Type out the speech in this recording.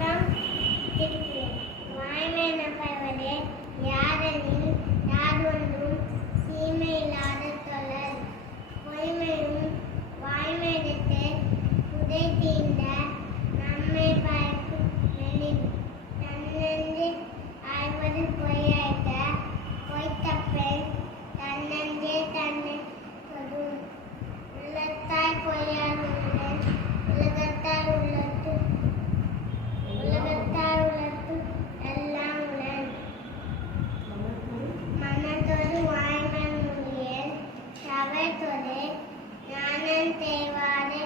Nắng. വാരെ തൊടേ ഞാനൻ തേവാരെ